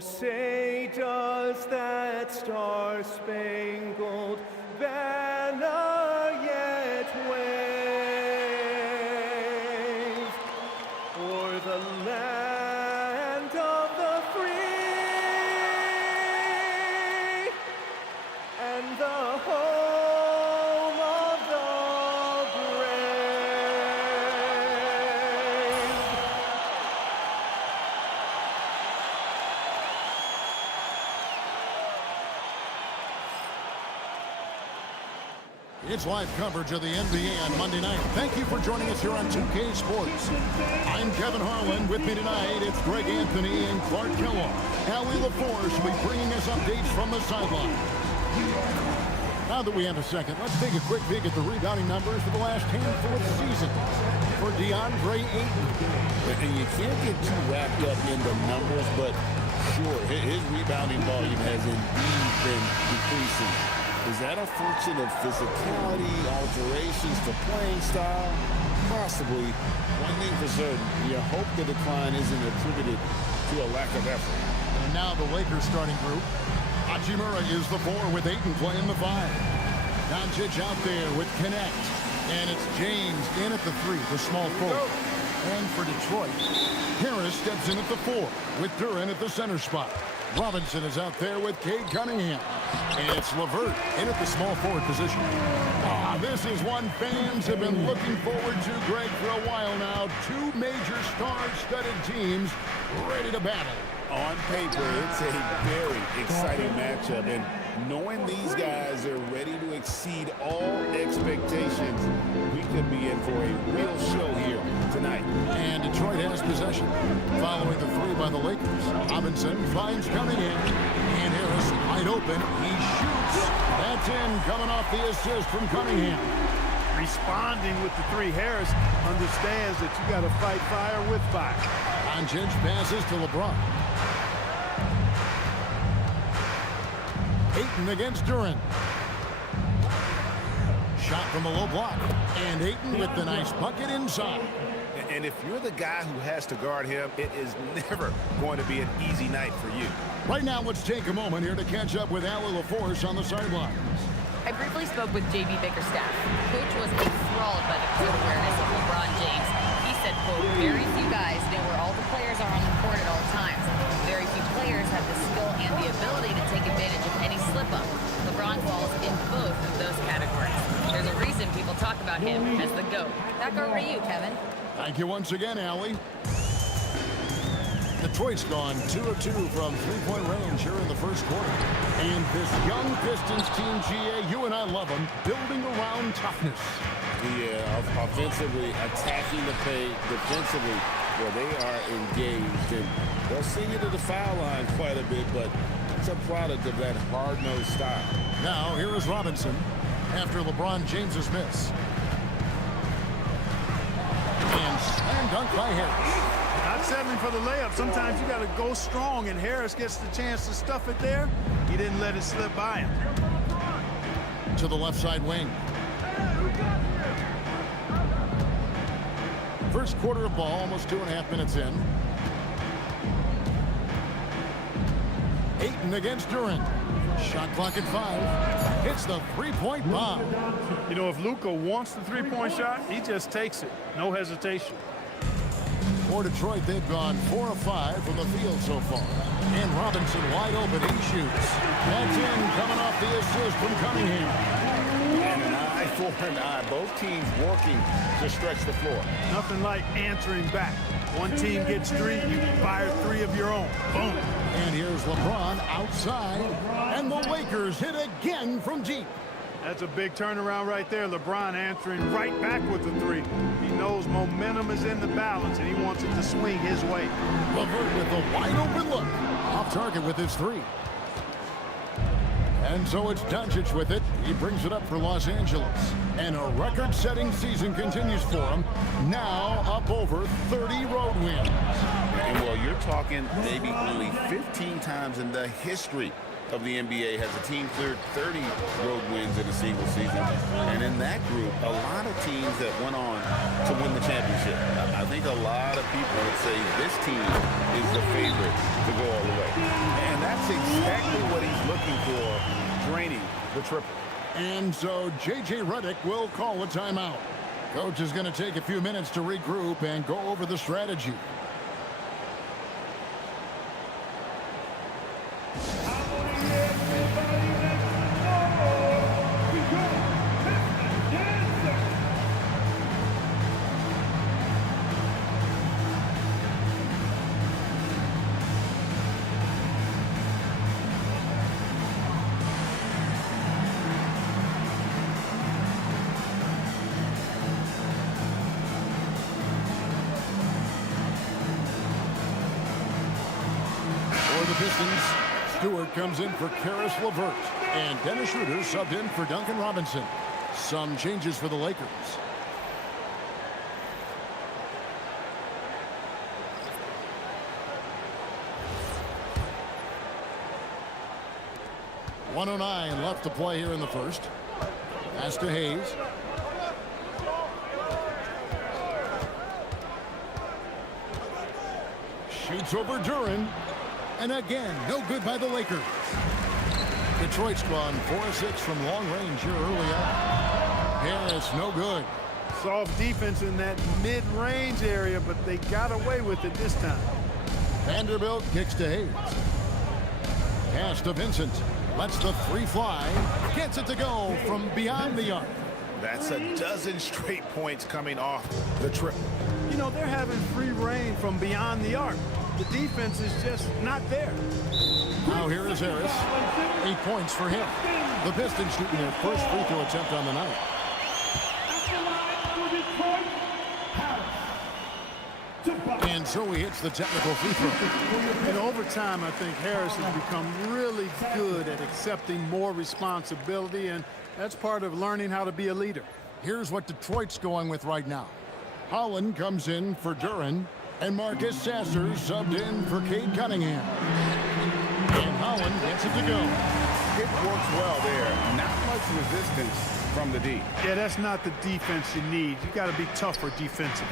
say does that star-spangled banner yet wave o'er the land of the free and the home of the brave? It's live coverage of the NBA on Monday night. Thank you for joining us here on 2K Sports. I'm Kevin Harlan. With me tonight, it's Greg Anthony and Clark Kellogg. Howie LaForce will be bringing us updates from the sideline. Now that we have a second, let's take a quick peek at the rebounding numbers for the last handful of seasons for DeAndre Ayton. And you can't get too wrapped up in the numbers, but sure, his rebounding volume has indeed been decreasing. Is that a function of physicality, alterations to playing style? Possibly. One thing for certain, you hope the decline isn't attributed to a lack of effort. And now the Lakers starting group. Hachimura is the 4 with Ayton playing the 5. Doncic out there with Connect. And it's James in at the 3, the small forward. And for Detroit, Harris steps in at the 4 with Duran at the center spot. Robinson is out there with Cade Cunningham. And it's LeVert in at the small forward position. This is one fans have been looking forward to, Greg, for a while now. Two major star-studded teams ready to battle. On paper, it's a very exciting matchup, and knowing these guys are ready to exceed all expectations, we could be in for a real show here tonight. And Detroit has possession. Following the 3 by the Lakers, Robinson finds Cunningham. And Harris wide open. He shoots. That's in, coming off the assist from Cunningham. Responding with the 3, Harris understands that you got to fight fire with fire. Doncic passes to LeBron. Ayton against Duran. Shot from the low block. And Ayton with the nice bucket inside. And if you're the guy who has to guard him, it is never going to be an easy night for you. Right now, let's take a moment here to catch up with Howie LaForce on the sidelines. I briefly spoke with J.B. Bickerstaff. Coach was enthralled by the court awareness of LeBron James. He said, quote, very few guys know where all the players are on the court at all times. Very few players have the skill and the ability to take advantage of any slip-up. LeBron falls in both of those categories. There's a reason people talk about him as the GOAT. Back over to you, Kevin. Thank you once again, Howie. Detroit's gone 2 of 2 from three-point range here in the first quarter. And this young Pistons team, GA, you and I love them, building around toughness. Yeah, offensively, attacking the paint, defensively, where they are engaged. And they'll send you to the foul line quite a bit, but it's a product of that hard-nosed style. Now, here is Robinson after LeBron James's miss. And slam dunk by Harris. Not settling for the layup. Sometimes you got to go strong, and Harris gets the chance to stuff it there. He didn't let it slip by him. To the left side wing. First quarter of ball, almost 2.5 minutes in. Ayton against Duran. Shot clock at 5. Hits the three-point bomb. You know, if Luka wants the three-point shot, he just takes it. No hesitation. For Detroit, they've gone 4 of 5 from the field so far. And Robinson wide open. He shoots. That's in, coming off the assist from Cunningham. And an eye for an eye. Both teams working to stretch the floor. Nothing like answering back. One team gets 3, you fire 3 of your own. Boom. And here's LeBron outside. And the Lakers hit again from deep. That's a big turnaround right there. LeBron answering right back with the 3. He knows momentum is in the balance, and he wants it to swing his way. LeVert with a wide-open look. Off target with his 3. And so it's Doncic with it. He brings it up for Los Angeles. And a record-setting season continues for him. Now up over 30 road wins. And well, you're talking maybe only 15 times in the history of the NBA has a team cleared 30 road wins in a single season. And in that group, a lot of teams that went on to win the championship. I think a lot of people would say this team is the favorite to go all the way. And that's exactly what he's looking for, draining the triple. And so J.J. Redick will call a timeout. Coach is going to take a few minutes to regroup and go over the strategy. Pistons, Stewart comes in for Karis LeVert, and Dennis Schroeder subbed in for Duncan Robinson. Some changes for the Lakers. .109 left to play here in the first. Pass to Hayes. Shoots over Duran. And again, no good by the Lakers. Detroit's gone 4-6 from long range here early on. Harris, no good. Soft defense in that mid-range area, but they got away with it this time. Vanderbilt kicks to Hayes. Pass to Vincent. Lets the three fly. Gets it to go from beyond the arc. That's a dozen straight points coming off the triple. You know, they're having free reign from beyond the arc. The defense is just not there. Now here is Harris. 8 points for him. The Pistons shooting their first free throw attempt on the night. And so he hits the technical free throw. In overtime, I think Harris has become really good at accepting more responsibility, and that's part of learning how to be a leader. Here's what Detroit's going with right now. Holland comes in for Duran, and Marcus Sasser subbed in for Cade Cunningham. And Holland gets it to go. It works well there. Not much resistance from the D. Yeah, that's not the defense you need. You got to be tougher defensively.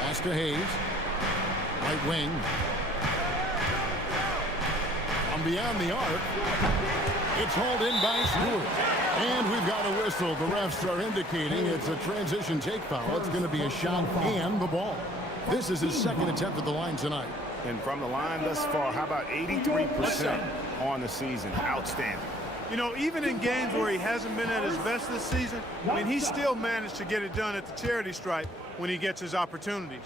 Pass to Hayes. Right wing. From beyond the arc. It's hauled in by Stewart. And we've got a whistle. The refs are indicating it's a transition take foul. It's going to be a shot and the ball. This is his second attempt at the line tonight. And from the line thus far, how about 83% on the season? Outstanding. You know, even in games where he hasn't been at his best this season, I mean, he still managed to get it done at the charity stripe when he gets his opportunities.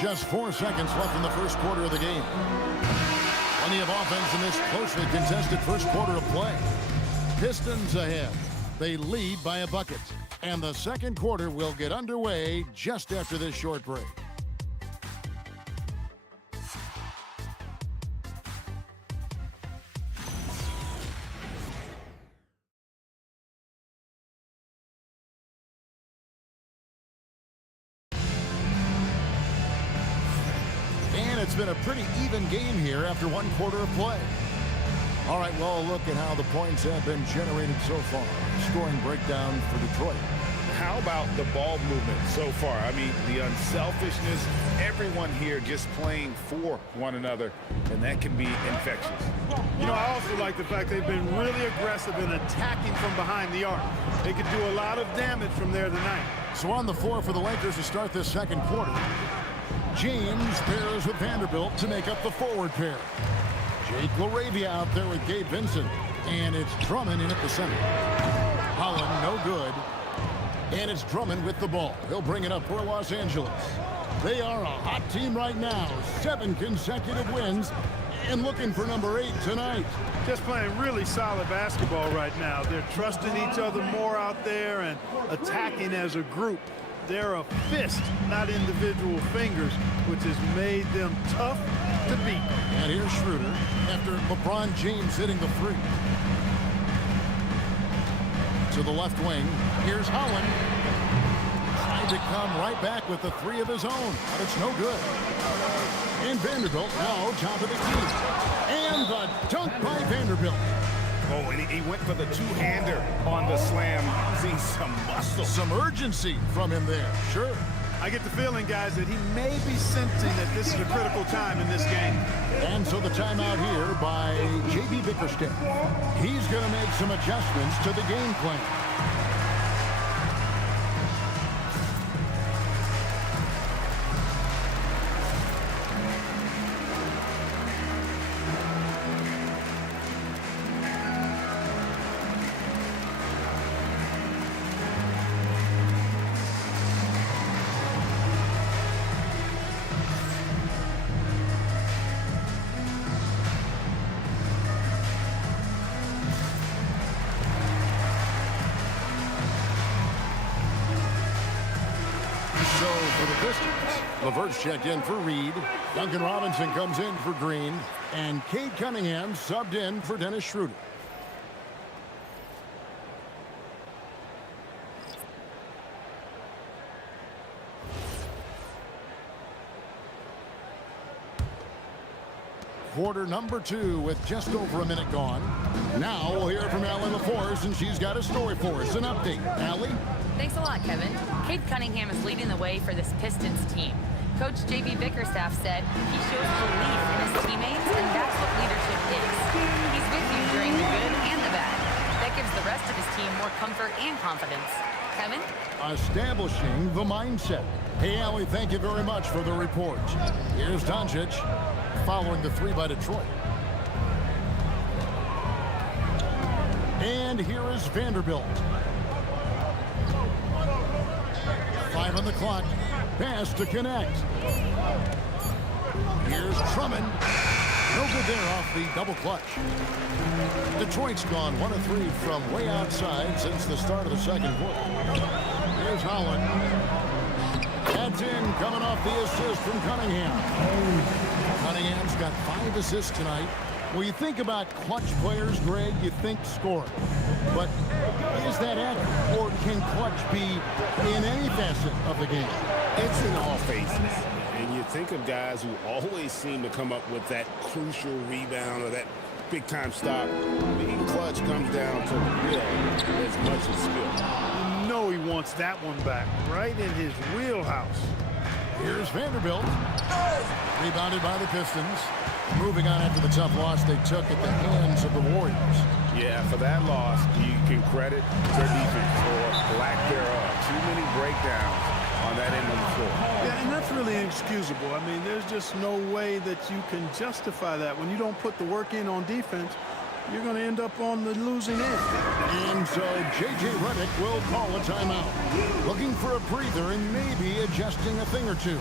Just 4 seconds left in the first quarter of the game. Plenty of offense in this closely contested first quarter of play. Pistons ahead. They lead by a bucket. And the second quarter will get underway just after this short break. It's been a pretty even game here after one quarter of play. All right, well, look at how the points have been generated so far. Scoring breakdown for Detroit. How about the ball movement so far? I mean, the unselfishness, everyone here just playing for one another, and that can be infectious. You know, I also like the fact they've been really aggressive in attacking from behind the arc. They could do a lot of damage from there tonight. So on the floor for the Lakers to start this second quarter, James pairs with Vanderbilt to make up the forward pair. Jake LaRavia out there with Gabe Vincent. And it's Drummond in at the center. Holland, no good. And it's Drummond with the ball. He'll bring it up for Los Angeles. They are a hot team right now. 7 consecutive wins. And looking for number 8 tonight. Just playing really solid basketball right now. They're trusting each other more out there and attacking as a group. They're a fist, not individual fingers, which has made them tough to beat. And here's Schroeder after LeBron James hitting the three. To the left wing. Here's Holland. Tried to come right back with the three of his own, but it's no good. And Vanderbilt now top of the key. And the dunk by Vanderbilt. Oh, and he went for the two-hander on the slam, using some muscle. Some urgency from him there, sure. I get the feeling, guys, that he may be sensing that this is a critical time in this game. And so the timeout here by J.B. Bickerstaff. He's going to make some adjustments to the game plan. So for the Pistons, LeVert's checked in for Reed. Duncan Robinson comes in for Green. And Cade Cunningham subbed in for Dennis Schroeder. Quarter number 2 with just over a minute gone. Now we'll hear from Allie LaForce, and she's got a story for us. An update. Allie? Thanks a lot, Kevin. Cade Cunningham is leading the way for this Pistons team. Coach J.B. Bickerstaff said he shows belief in his teammates, and that's what leadership is. He's with you during the good and the bad. That gives the rest of his team more comfort and confidence. Kevin? Establishing the mindset. Hey, Allie, thank you very much for the report. Here's Doncic following the three by Detroit. And here is Vanderbilt. 5 on the clock. Pass to connect. Here's Drummond. No good there off the double clutch. Detroit's gone 1 of 3 from way outside since the start of the second quarter. Here's Holland. That's in, coming off the assist from Cunningham. Cunningham's got 5 assists tonight. When you think about clutch players, Greg, you think score. But is that accurate? Or can clutch be in any facet of the game? It's in all phases. And you think of guys who always seem to come up with that crucial rebound or that big-time stop. Being clutch comes down to will as much as skill. You know he wants that one back, right in his wheelhouse. Here's Vanderbilt. Rebounded by the Pistons. Moving on after the tough loss they took at the hands of the Warriors. Yeah, for that loss, you can credit their defense or lack thereof. Too many breakdowns on that end of the floor. Yeah, and that's really inexcusable. I mean, there's just no way that you can justify that. When you don't put the work in on defense, you're going to end up on the losing end. And so J.J. Redick will call a timeout. Looking for a breather and maybe adjusting a thing or two.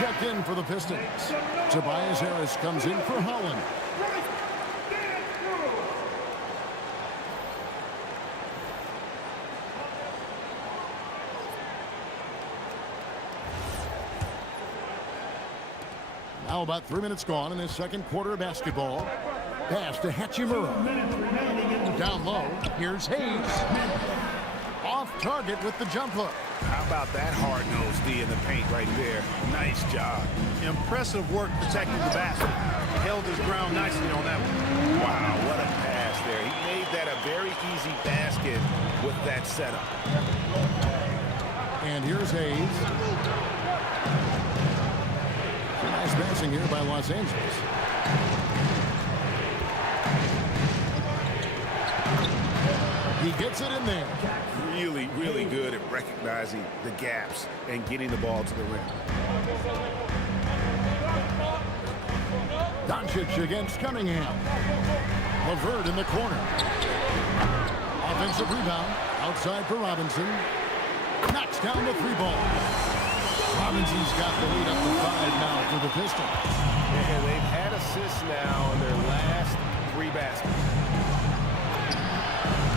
Checked in for the Pistons. Tobias Harris comes in for Holland. Now about 3 minutes gone in this second quarter of basketball. Pass to Hachimura. Down low. Here's Hayes. Off target with the jump hook. How about that hard-nosed D in the paint right there? Nice job. Impressive work protecting the basket. Held his ground nicely on that one. Wow, what a pass there. He made that a very easy basket with that setup. And here's Hayes. Nice passing here by Los Angeles. He gets it in there. Really, really good at recognizing the gaps and getting the ball to the rim. Doncic against Cunningham. LeVert in the corner. Offensive rebound outside for Robinson. Knocks down the 3-ball. Robinson's got the lead up to 5 now for the Pistons. And they've had assists now in their last 3 baskets.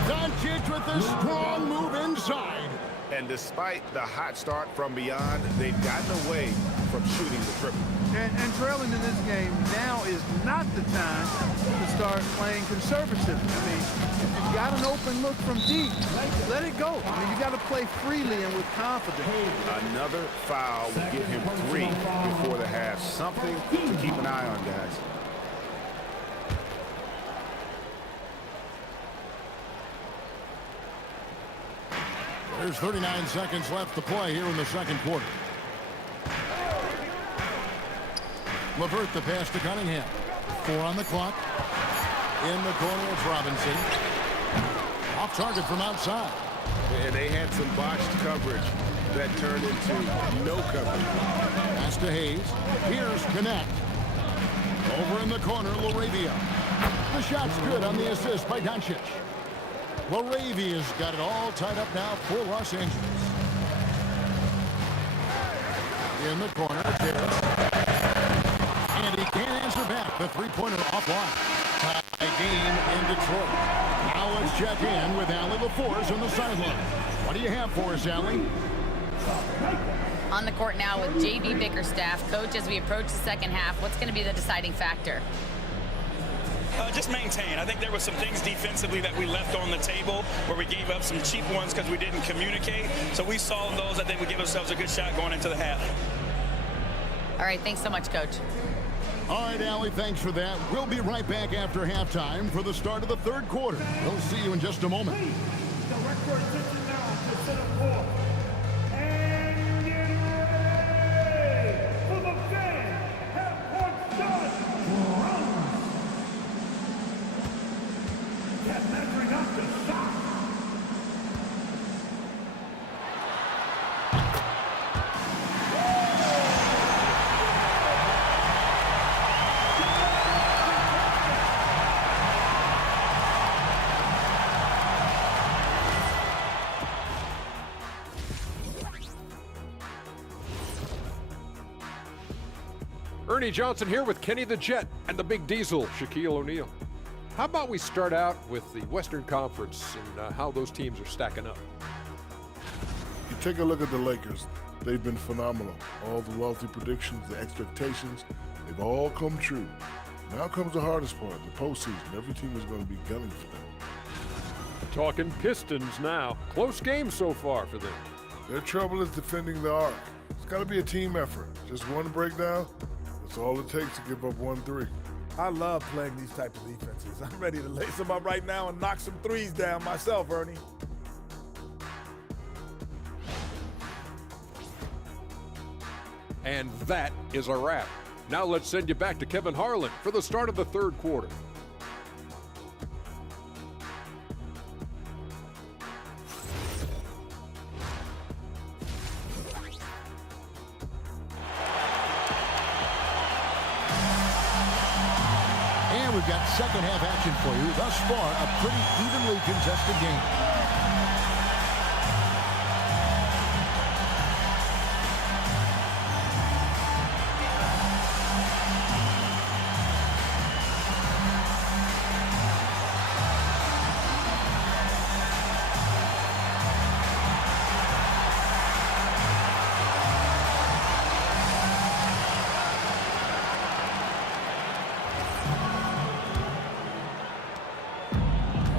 Doncic with a strong move inside. And despite the hot start from beyond, they've gotten away from shooting the triple. And trailing in this game now is not the time to start playing conservative. I mean, if you've got an open look from deep, let it go. I mean, you got to play freely and with confidence. Another foul will give him 3 before the half. Something to keep an eye on, guys. There's 39 seconds left to play here in the second quarter. LeVert the pass to Cunningham. 4 on the clock. In the corner, it's Robinson. Off target from outside. And they had some botched coverage that turned into no coverage. Pass to Hayes. Here's Connect. Over in the corner, LaRavia. The shot's good on the assist by Doncic. LaRavia's got it all tied up now for Los Angeles. In the corner, Harris. And he can't answer back. The 3-pointer offline. Tie game in Detroit. Now let's check in with Allie LaForce on the sideline. What do you have for us, Allie? On the court now with J.B. Bickerstaff. Coach, as we approach the second half, what's going to be the deciding factor? Just maintain. I think there were some things defensively that we left on the table where we gave up some cheap ones because we didn't communicate. So we solved those. I think we give ourselves a good shot going into the half. All right, thanks so much, Coach. All right, Allie, thanks for that. We'll be right back after halftime for the start of the third quarter. We'll see you in just a moment. Direct your attention now to center court. And get ready for the fan half-court shot. That measuring up the shot. Ernie Johnson here with Kenny the Jet and the Big Diesel, Shaquille O'Neal. How about we start out with the Western Conference and how those teams are stacking up? You take a look at the Lakers. They've been phenomenal. All the lofty predictions, the expectations, they've all come true. Now comes the hardest part, the postseason. Every team is going to be gunning for them. Talking Pistons now. Close game so far for them. Their trouble is defending the arc. It's got to be a team effort. Just one breakdown, that's all it takes to give up 1-3. I love playing these types of defenses. I'm ready to lace them up right now and knock some threes down myself, Ernie. And that is a wrap. Now let's send you back to Kevin Harlan for the start of the third quarter. And we've got second half action for you. Thus far, a pretty evenly contested game.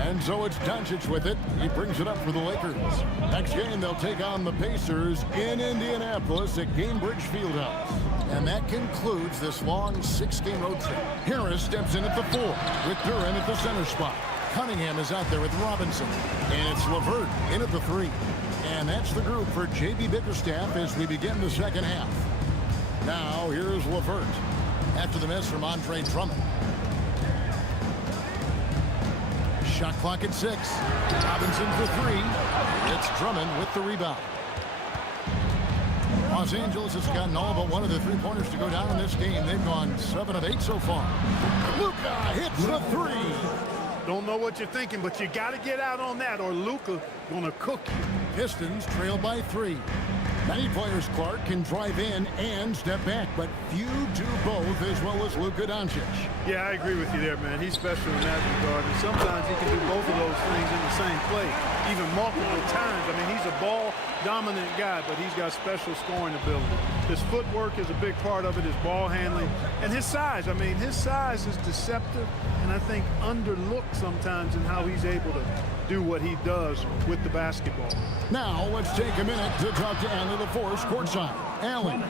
And so it's Doncic with it. He brings it up for the Lakers. Next game, they'll take on the Pacers in Indianapolis at Gainbridge Fieldhouse. And that concludes this long 6-game road trip. Harris steps in at the 4 with Duran at the center spot. Cunningham is out there with Robinson. And it's LeVert in at the 3. And that's the group for J.B. Bickerstaff as we begin the second half. Now, here's LeVert after the miss from Andre Drummond. Shot clock at 6. Robinson for 3. It's Drummond with the rebound. Los Angeles has gotten all but one of the 3-pointers to go down in this game. They've gone 7 of 8 so far. Luka hits the 3. Don't know what you're thinking, but you got to get out on that or Luka gonna cook you. Pistons trail by 3. Many players, Clark, can drive in and step back, but few do both as well as Luka Doncic. Yeah, I agree with you there, man. He's special in that regard, and sometimes he can do both of those things in the same play, even multiple times. I mean, he's a ball-dominant guy, but he's got special scoring ability. His footwork is a big part of it, his ball handling, and his size. I mean, his size is deceptive, and I think underlooked sometimes in how he's able to do what he does with the basketball. Now, let's take a minute to talk to Anna LaForce courtside. Allen.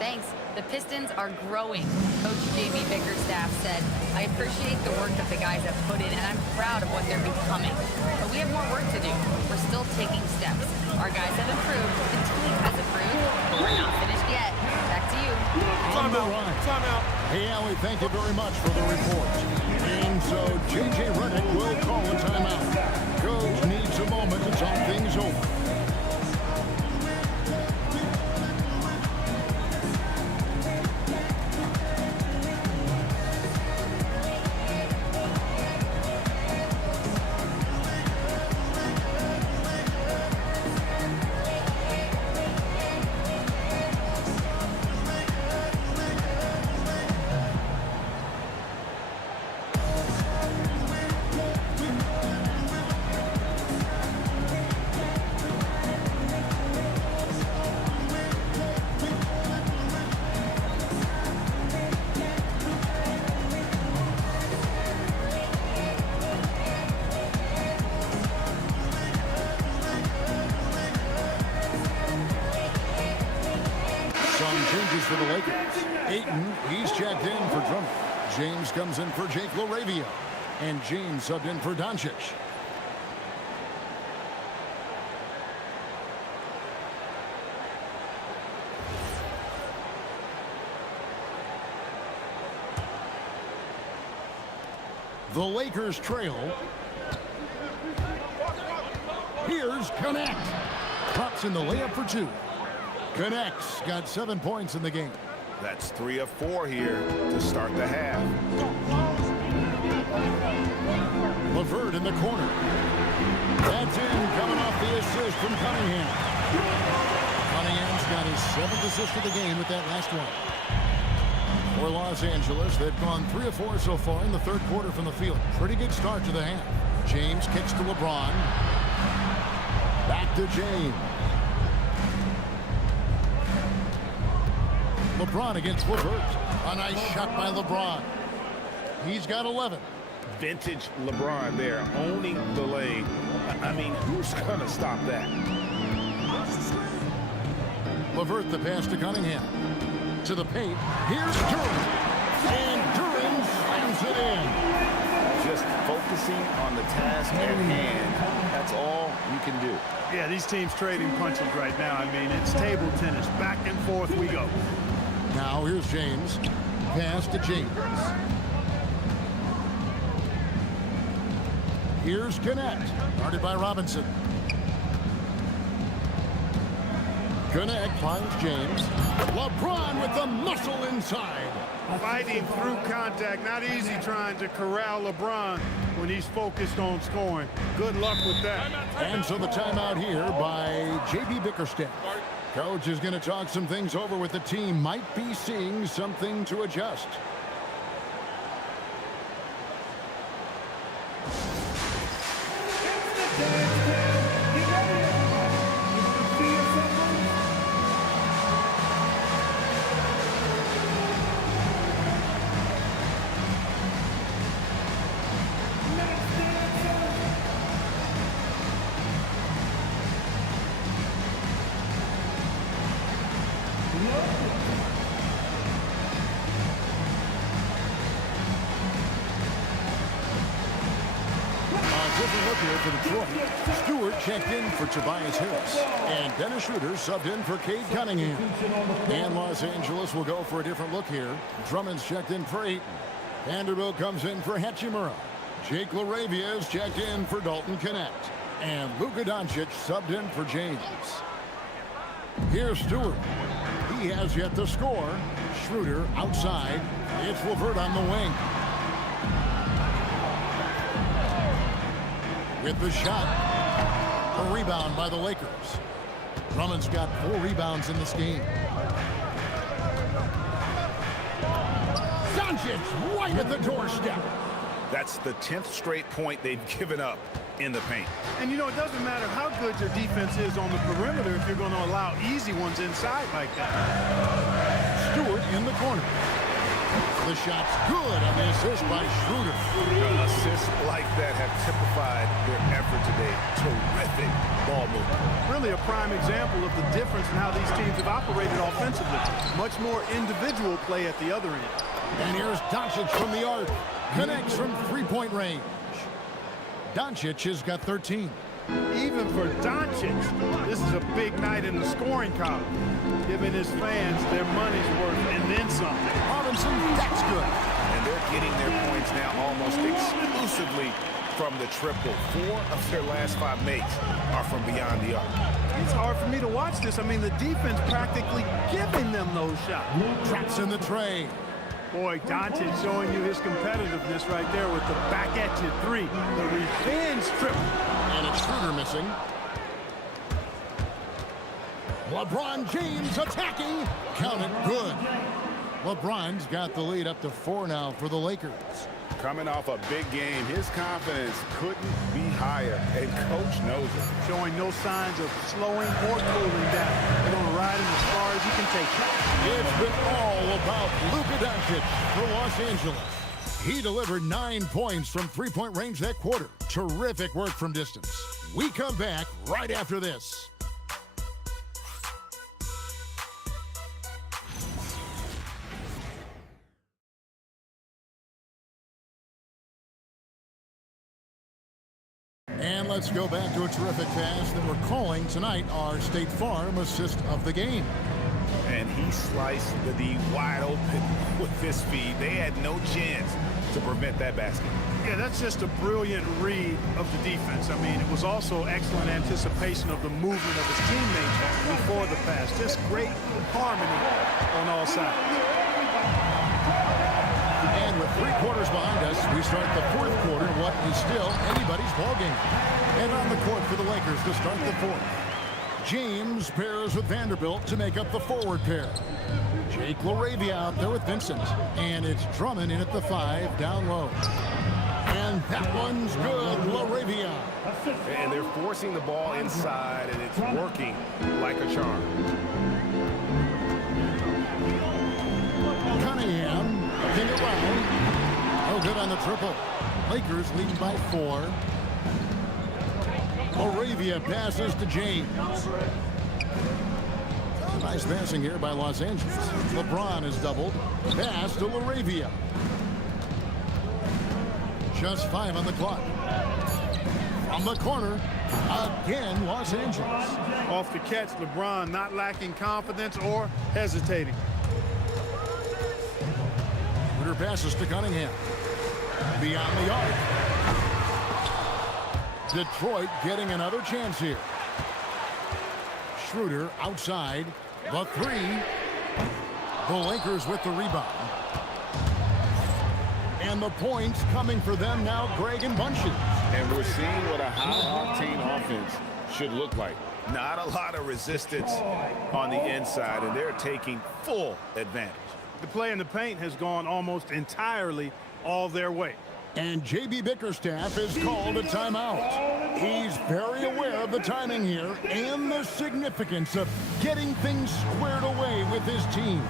Thanks. The Pistons are growing. Coach J.B. Bickerstaff said, I appreciate the work that the guys have put in, and I'm proud of what they're becoming. But we have more work to do. We're still taking steps. Our guys have improved. The team has improved, but we're not finished yet. Back to you. Time out. Hey, Allie, thank you very much for the report. And so J.J. Redick will call a timeout. Coach needs a moment to talk things over. For the Lakers. Ayton, he's checked in for Drummond. James comes in for Jake LaRavia. And James subbed in for Doncic. The Lakers trail. Here's Connect. Drops in the layup for 2. Connects, got 7 points in the game. That's 3 of 4 here to start the half. LeVert in the corner. That's in, coming off the assist from Cunningham. Cunningham's got his 7th assist of the game with that last one. For Los Angeles, they've gone 3 of 4 so far in the third quarter from the field. Pretty good start to the half. James kicks to LeBron. Back to James. LeBron against LeVert. A nice shot by LeBron. He's got 11. Vintage LeBron there, owning the lane. I mean, who's going to stop that? LeVert the pass to Cunningham. To the paint. Here's Duran. And Duran slams it in. Just focusing on the task at hand. That's all you can do. Yeah, these teams trading punches right now. I mean, it's table tennis. Back and forth we go. Now here's James. Pass to James. Here's Connect. Guarded by Robinson. Connect finds James. LeBron with the muscle inside. Fighting through contact. Not easy trying to corral LeBron when he's focused on scoring. Good luck with that. And so the timeout here by J.B. Bickerstaff. Coach is going to talk some things over with the team. Might be seeing something to adjust. Look here for Detroit. Stewart checked in for Tobias Harris. And Dennis Schroeder subbed in for Cade Cunningham. And Los Angeles will go for a different look here. Drummond's checked in for Ayton. Vanderbilt comes in for Hachimura. Jake LaRavia is checked in for Dalton Connect. And Luka Doncic subbed in for James. Here's Stewart. He has yet to score. Schroeder outside. It's LeVert on the wing. With the shot. A rebound by the Lakers. Drummond's got 4 rebounds in this game. Doncic right at the doorstep. That's the 10th straight point they've given up in the paint. And, you know, it doesn't matter how good your defense is on the perimeter if you're going to allow easy ones inside like that. Stewart in the corner. The shot's good on the assist by Schroeder. Assists like that have typified their effort today. Terrific ball movement. Really a prime example of the difference in how these teams have operated offensively. Much more individual play at the other end. And here's Doncic from the arc. Connects from three-point range. Doncic has got 13. Even for Doncic, this is a big night in the scoring column, giving his fans their money's worth and then some. Robinson, that's good. And they're getting their points now almost exclusively from the triple. 4 of their last 5 makes are from beyond the arc. It's hard for me to watch this. I mean, the defense practically giving them those shots. Traps in the tray. Boy, Doncic showing you his competitiveness right there with the back-at-you 3. The revenge triple. And it's Schroeder missing. LeBron James attacking. Count it good. LeBron's got the lead up to 4 now for the Lakers. Coming off a big game, his confidence couldn't be higher, and Coach knows it. Showing no signs of slowing or cooling down. They're going to ride him as far as he can take it. It's been all about Luka Doncic for Los Angeles. He delivered 9 points from three-point range that quarter. Terrific work from distance. We come back right after this. And let's go back to a terrific pass that we're calling tonight our State Farm assist of the game. And he sliced the D wide open with his feet. They had no chance to prevent that basket. Yeah, that's just a brilliant read of the defense. I mean, it was also excellent anticipation of the movement of his teammates before the pass. Just great harmony on all sides. And with 3 quarters behind us, we start the 4th quarter, what is still anybody's ballgame. And on the court for the Lakers to start the 4th. James pairs with Vanderbilt to make up the forward pair. Jake LaRavia out there with Vincent. And it's Drummond in at the 5, down low. And that one's good, LaRavia. And they're forcing the ball inside, and it's working like a charm. Cunningham looking around. No good on the triple. Lakers leading by 4. LaRavia passes to James. Nice passing here by Los Angeles. LeBron is doubled. Pass to LaRavia. Just 5 on the clock. From the corner, again, Los Angeles. Off the catch, LeBron not lacking confidence or hesitating. Schroeder passes to Cunningham. Beyond the arc. Detroit getting another chance here. Schroeder outside. The 3. The Lakers with the rebound. And the points coming for them now, Greg and Bunches. And we're seeing what a high-octane offense should look like. Not a lot of resistance on the inside, and they're taking full advantage. The play in the paint has gone almost entirely all their way. And J.B. Bickerstaff has called a timeout. He's very aware of the timing here and the significance of getting things squared away with his team.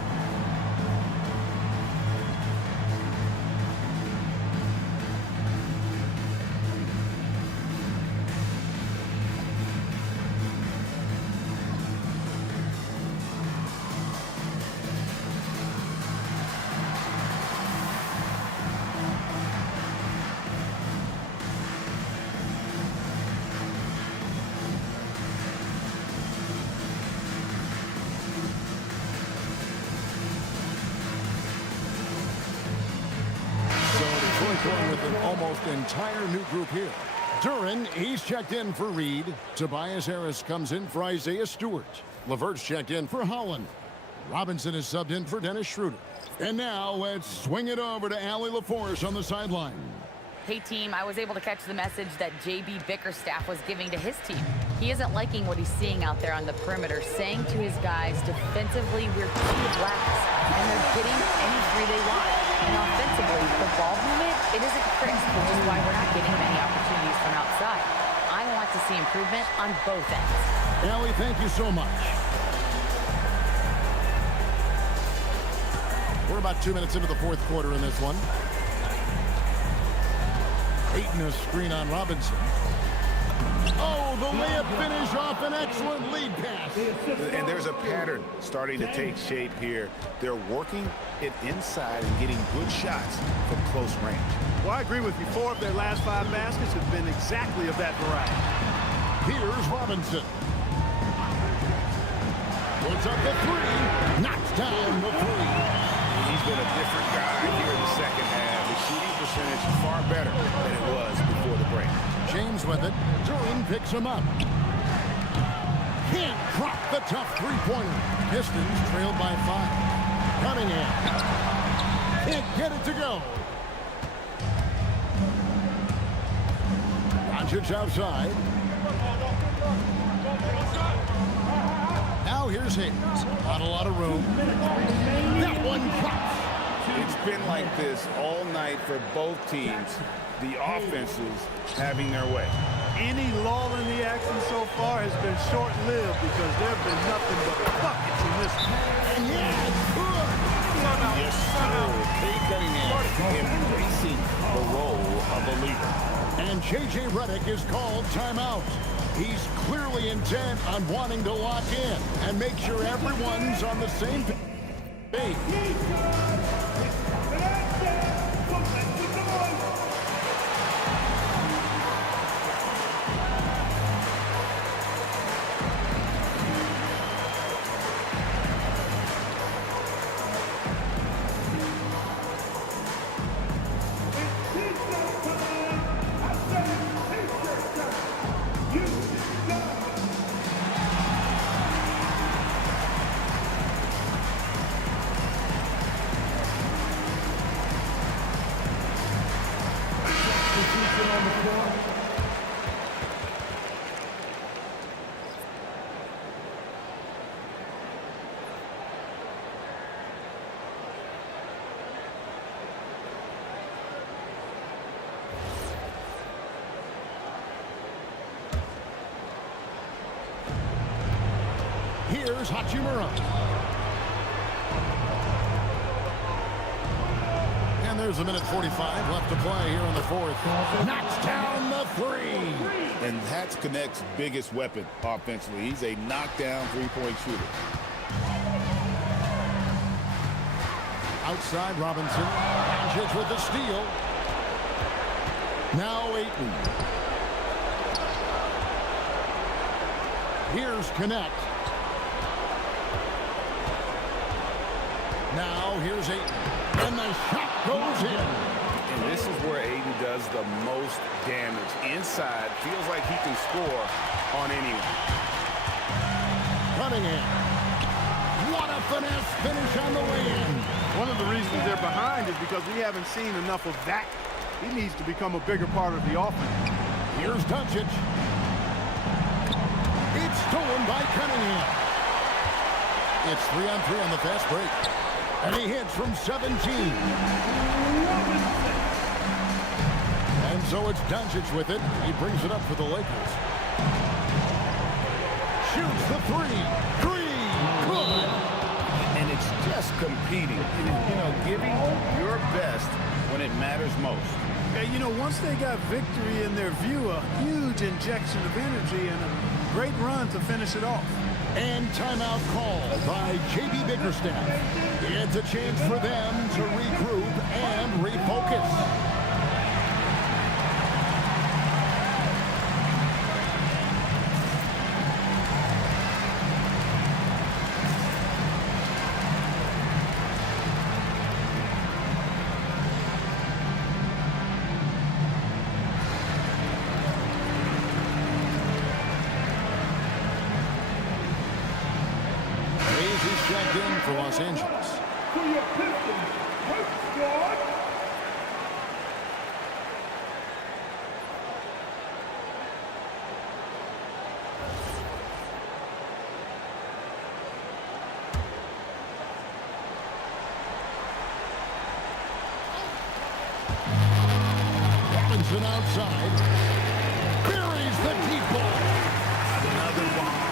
Going with an almost entire new group here. Duran, he's checked in for Reed. Tobias Harris comes in for Isaiah Stewart. LeVert's checked in for Holland. Robinson is subbed in for Dennis Schroeder. And now let's swing it over to Allie LaForce on the sideline. Hey, team, I was able to catch the message that J.B. Bickerstaff was giving to his team. He isn't liking what he's seeing out there on the perimeter, saying to his guys, defensively, we're too lax, and they're getting any three they want. And offensively, the ball movement, it isn't crisp, which is why we're not getting many opportunities from outside. I want to see improvement on both ends. Allie, thank you so much. We're about 2 minutes into the fourth quarter in this one. Ayton a screen on Robinson. Oh, the layup finish off an excellent lead pass. And there's a pattern starting to take shape here. They're working it inside and getting good shots from close range. Well, I agree with you. 4 of their last 5 baskets have been exactly of that variety. Here's Robinson. Puts up the 3. Knocks down the 3. He's been a different guy here in the second half. His shooting percentage is far better than it was before the break. James with it. Jordan picks him up. Can't drop the tough three-pointer. Pistons trailed by 5. Cunningham. Can't get it to go. Doncic outside. Now here's Hayes. Not a lot of room. That one drops. It's been like this all night for both teams. The offenses having their way. Any lull in the action so far has been short-lived because there have been nothing but buckets in this one. And yeah, it's good. Yes, sir. Kay Cunningham embracing the role of a leader. And J.J. Redick is called timeout. He's clearly intent on wanting to lock in and make sure everyone's on the same page. Here's Hachimura. And there's a minute 45 left to play here in the fourth. Knocks down the 3. And that's Connect's biggest weapon offensively. He's a knockdown three-point shooter. Outside Robinson. Doncic with the steal. Now Ayton. Here's Connect. Now here's Ayton. And the shot goes in. And this is where Ayton does the most damage. Inside, feels like he can score on anyone. Cunningham. What a finesse finish on the win. One of the reasons they're behind is because we haven't seen enough of that. He needs to become a bigger part of the offense. Here's Doncic. It's stolen by Cunningham. It's 3-on-3 on the fast break. And he hits from 17. And so it's Doncic with it. He brings it up for the Lakers. Shoots the 3. 3. Good. And it's just competing. You know, giving your best when it matters most. Yeah, you know, once they got victory in their view, a huge injection of energy and a great run to finish it off. And timeout called by J.B. Bickerstaff. It's a chance for them to regroup and refocus. Checked in for Los Angeles. For your Pistons, work squad. Johnson outside. Buries the deep ball. Another bomb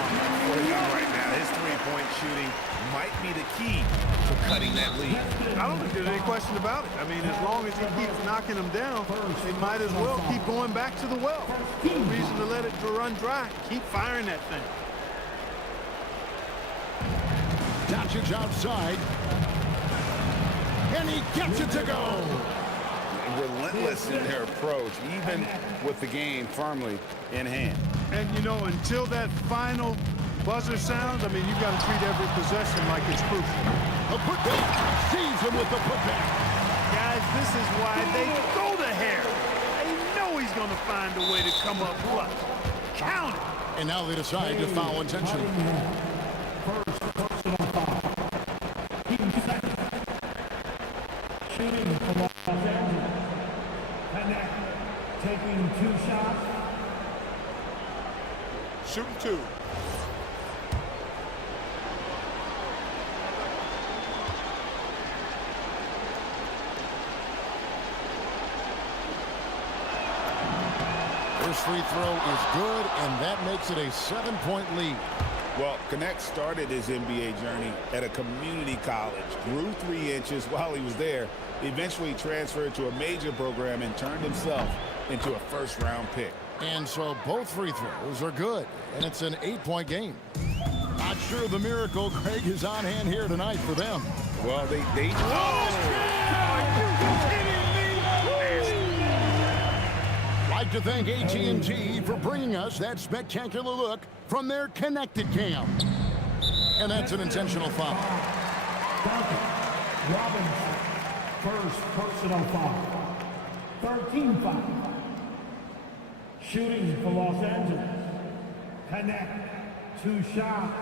for him right now. His three-point shooting might be the key to cutting that lead. I don't think there's any question about it. I mean, as long as he keeps knocking them down, they might as well keep going back to the well. No reason to let it run dry. Keep firing that thing. Doncic outside. And he gets it to go. Relentless in their approach, even with the game firmly in hand. And, you know, until that final buzzer sounds, I mean, you've got to treat every possession like it's crucial. A putback. Sees him with the putback. Guys, this is why they go to Harris. They know he's going to find a way to come up clutch. Count it. And now they decide to foul intentionally. First personal foul. Team second. Shooting for Los Angeles. Connect. Taking 2 shots. Shooting 2. First free throw is good, and that makes it a 7-point lead. Well, Connect started his NBA journey at a community college, grew 3 inches while he was there, eventually transferred to a major program and turned himself into a first-round pick. And so both free throws are good, and it's an 8-point game. Not sure the miracle Craig is on hand here tonight for them. Well, they Like to thank AT&T for bringing us that spectacular look from their connected cam. And that's an intentional foul. Robinson. First personal foul. 13 foul. Shooting for Los Angeles. Connect. 2 shots.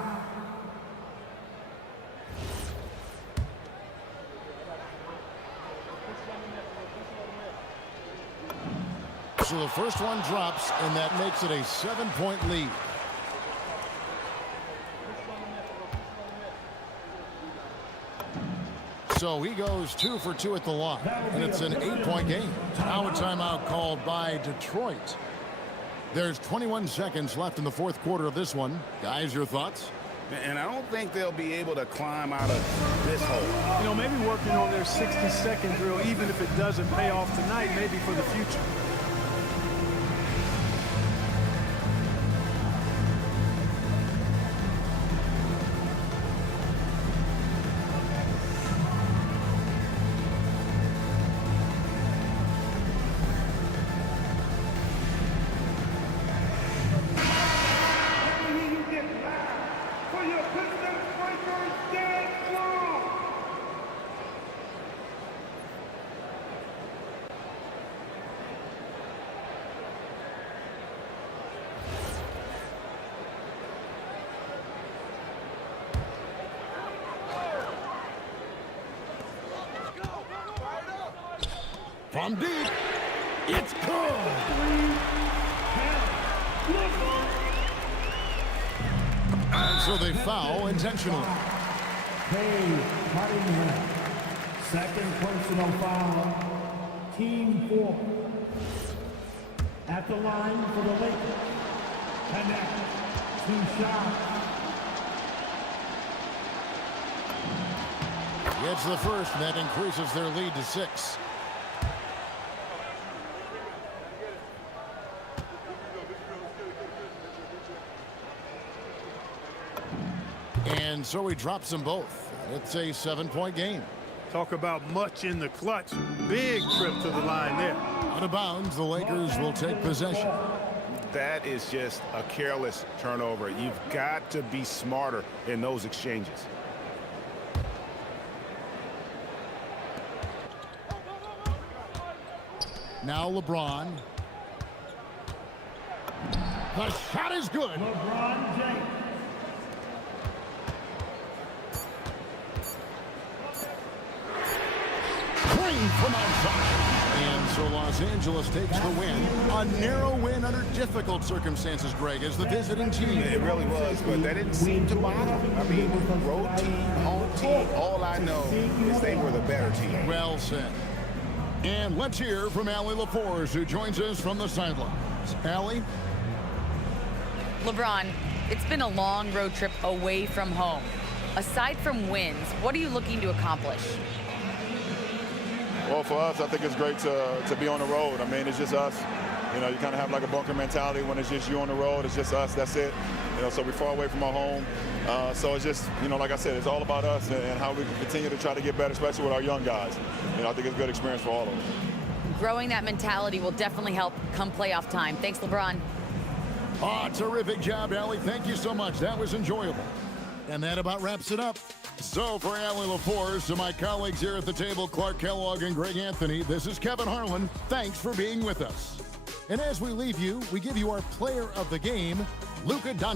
So the first one drops, and that makes it a 7-point lead. So he goes 2 for 2 at the line, and it's an 8-point game. Now a timeout called by Detroit. There's 21 seconds left in the 4th quarter of this one. Guys, your thoughts? And I don't think they'll be able to climb out of this hole. You know, maybe working on their 60-second drill, even if it doesn't pay off tonight, maybe for the future. From deep, it's good. And so they foul intentionally. Hey, Cunningham. Second personal foul. Team 4. At the line for the Lakers. Connect. 2 shots. Gets the first, and that increases their lead to 6. And so he drops them both. It's a 7-point game. Talk about much in the clutch. Big trip to the line there. Out of bounds, the Lakers will take possession. That is just a careless turnover. You've got to be smarter in those exchanges. Now LeBron. The shot is good. LeBron James. Green from outside. And so Los Angeles takes the win. A narrow win under difficult circumstances, Greg, as the visiting team. It really was, but that didn't seem to bother them. I mean, road team, home team, all I know is they were the better team. Well said. And let's hear from Allie LaForce, who joins us from the sidelines. Allie? LeBron, it's been a long road trip away from home. Aside from wins, what are you looking to accomplish? Well, for us, I think it's great to be on the road. I mean, it's just us. You know, you kind of have like a bunker mentality when it's just you on the road. It's just us. That's it. You know, so we're far away from our home. So it's just, you know, like I said, it's all about us and how we can continue to try to get better, especially with our young guys. You know, I think it's a good experience for all of us. Growing that mentality will definitely help come playoff time. Thanks, LeBron. Oh, terrific job, Allie. Thank you so much. That was enjoyable. And that about wraps it up. So for Allie LaForce and my colleagues here at the table, Clark Kellogg and Greg Anthony, this is Kevin Harlan. Thanks for being with us. And as we leave you, we give you our player of the game, Luka Doncic.